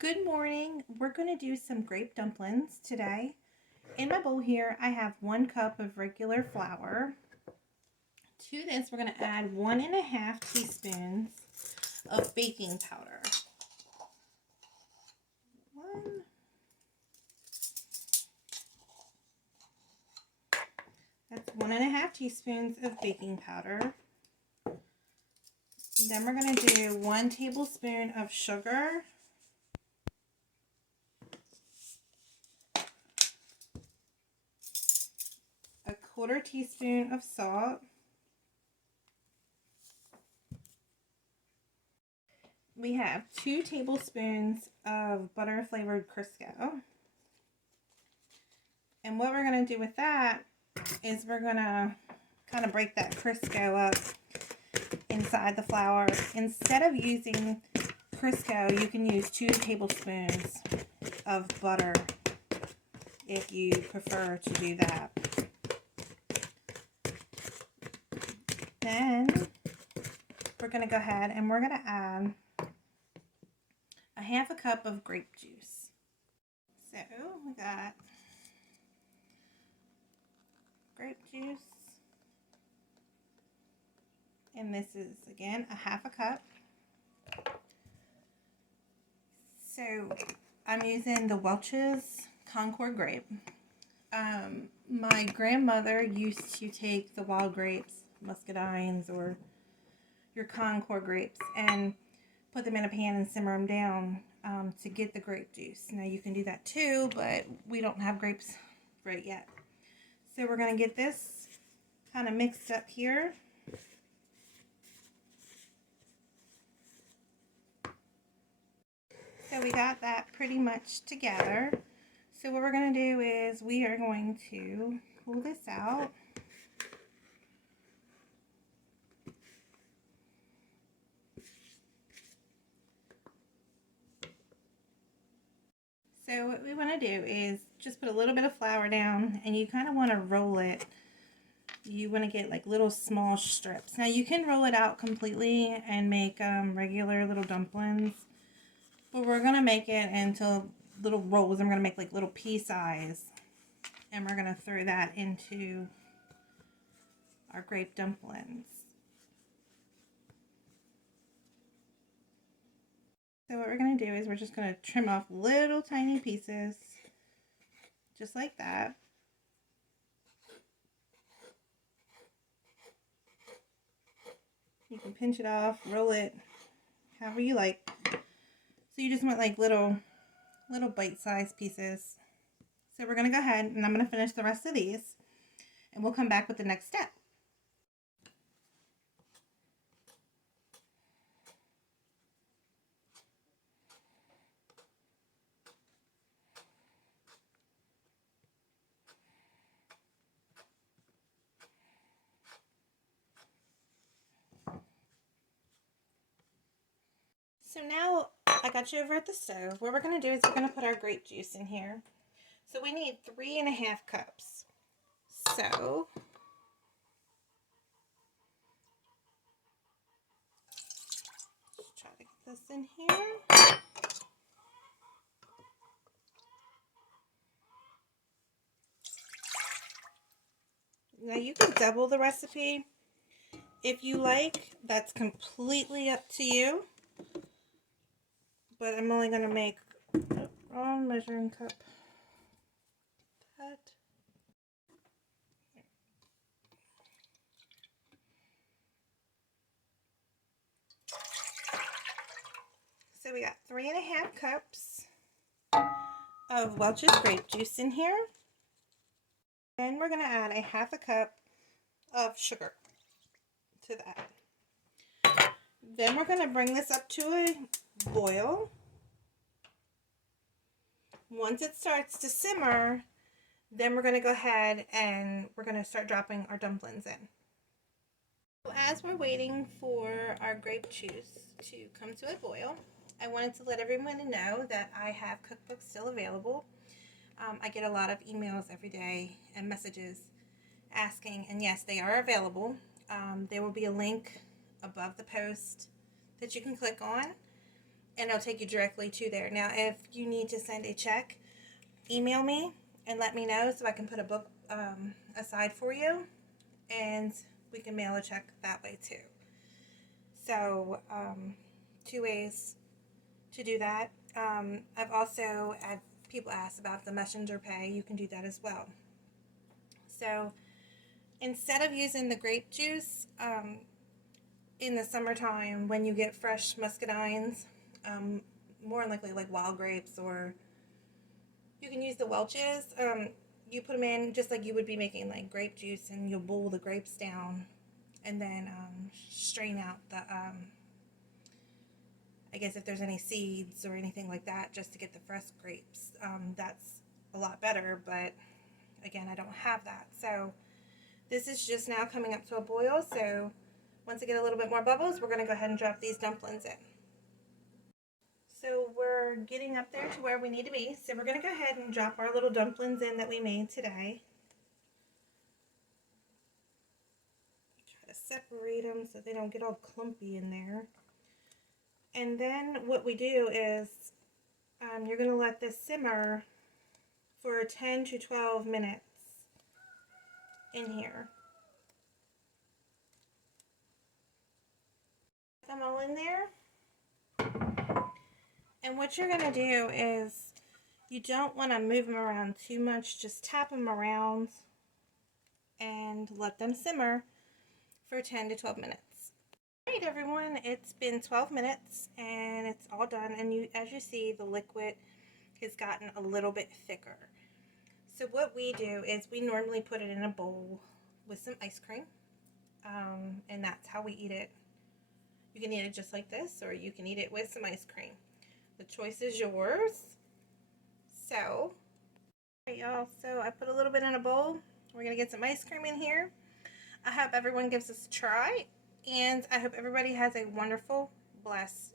Good morning. We're going to do some grape dumplings today. In my bowl here, I have 1 cup of regular flour. To this, we're going to add 1.5 teaspoons of baking powder. That's 1.5 teaspoons of baking powder. Then we're going to do 1 tablespoon of sugar. A 1/4 teaspoon of salt. We have 2 tablespoons of butter flavored Crisco. And what we're going to do with that is we're going to kind of break that Crisco up inside the flour. Instead of using Crisco, you can use 2 tablespoons of butter if you prefer to do that. Then we're going to go ahead and we're going to add a 1/2 cup of grape juice. So we got grape juice, and this is again a 1/2 cup. So I'm using the Welch's Concord grape. My grandmother used to take the wild grapes, muscadines, or your Concord grapes, and put them in a pan and simmer them down to get the grape juice. Now you can do that too, but we don't have grapes right yet. So we're going to get this kind of mixed up here. So we got that pretty much together. So what we're going to do is we are going to pull this out. So what we want to do is just put a little bit of flour down, and you kind of want to roll it. You want to get like little small strips. Now you can roll it out completely and make regular little dumplings, but we're going to make it into little rolls. I'm going to make like little pea size, and we're going to throw that into our grape dumplings. So what we're going to do is we're just going to trim off little tiny pieces, just like that. You can pinch it off, roll it, however you like. So you just want like little bite-sized pieces. So we're going to go ahead and I'm going to finish the rest of these, and we'll come back with the next step. So now I got you over at the stove. What we're going to do is we're going to put our grape juice in here. So we need 3.5 cups. So let's try to get this in here. Now you can double the recipe if you like. That's completely up to you. But I'm only going to make the wrong measuring cup. That. So we got 3.5 cups of Welch's grape juice in here. Then we're going to add a 1/2 cup of sugar to that. Then we're going to bring this up to a boil. Once it starts to simmer, then we're going to go ahead and we're going to start dropping our dumplings in. So as we're waiting for our grape juice to come to a boil, I wanted to let everyone know that I have cookbooks still available. I get a lot of emails every day and messages asking, and yes, they are available. There will be a link above the post that you can click on, and it'll take you directly to there. Now, if you need to send a check, email me and let me know so I can put a book aside for you, and we can mail a check that way too. So, two ways to do that. I've also had people ask about the messenger pay. You can do that as well. So, instead of using the grape juice, in the summertime when you get fresh muscadines, more than likely like wild grapes, or you can use the Welch's. You put them in just like you would be making like grape juice, and you'll boil the grapes down and then strain out the, I guess if there's any seeds or anything like that, just to get the fresh grapes. That's a lot better, but again, I don't have that. So this is just now coming up to a boil, so once I get a little bit more bubbles, we're going to go ahead and drop these dumplings in. So we're getting up there to where we need to be. So we're going to go ahead and drop our little dumplings in that we made today. Try to separate them so they don't get all clumpy in there. And then what we do is you're going to let this simmer for 10 to 12 minutes in here. Them all in there. And what you're going to do is, you don't want to move them around too much. Just tap them around and let them simmer for 10 to 12 minutes. Alright everyone, it's been 12 minutes and it's all done, and as you see, the liquid has gotten a little bit thicker. So what we do is we normally put it in a bowl with some ice cream, and that's how we eat it. You can eat it just like this, or you can eat it with some ice cream. The choice is yours. So, alright y'all, so I put a little bit in a bowl. We're going to get some ice cream in here. I hope everyone gives this a try, and I hope everybody has a wonderful, blessed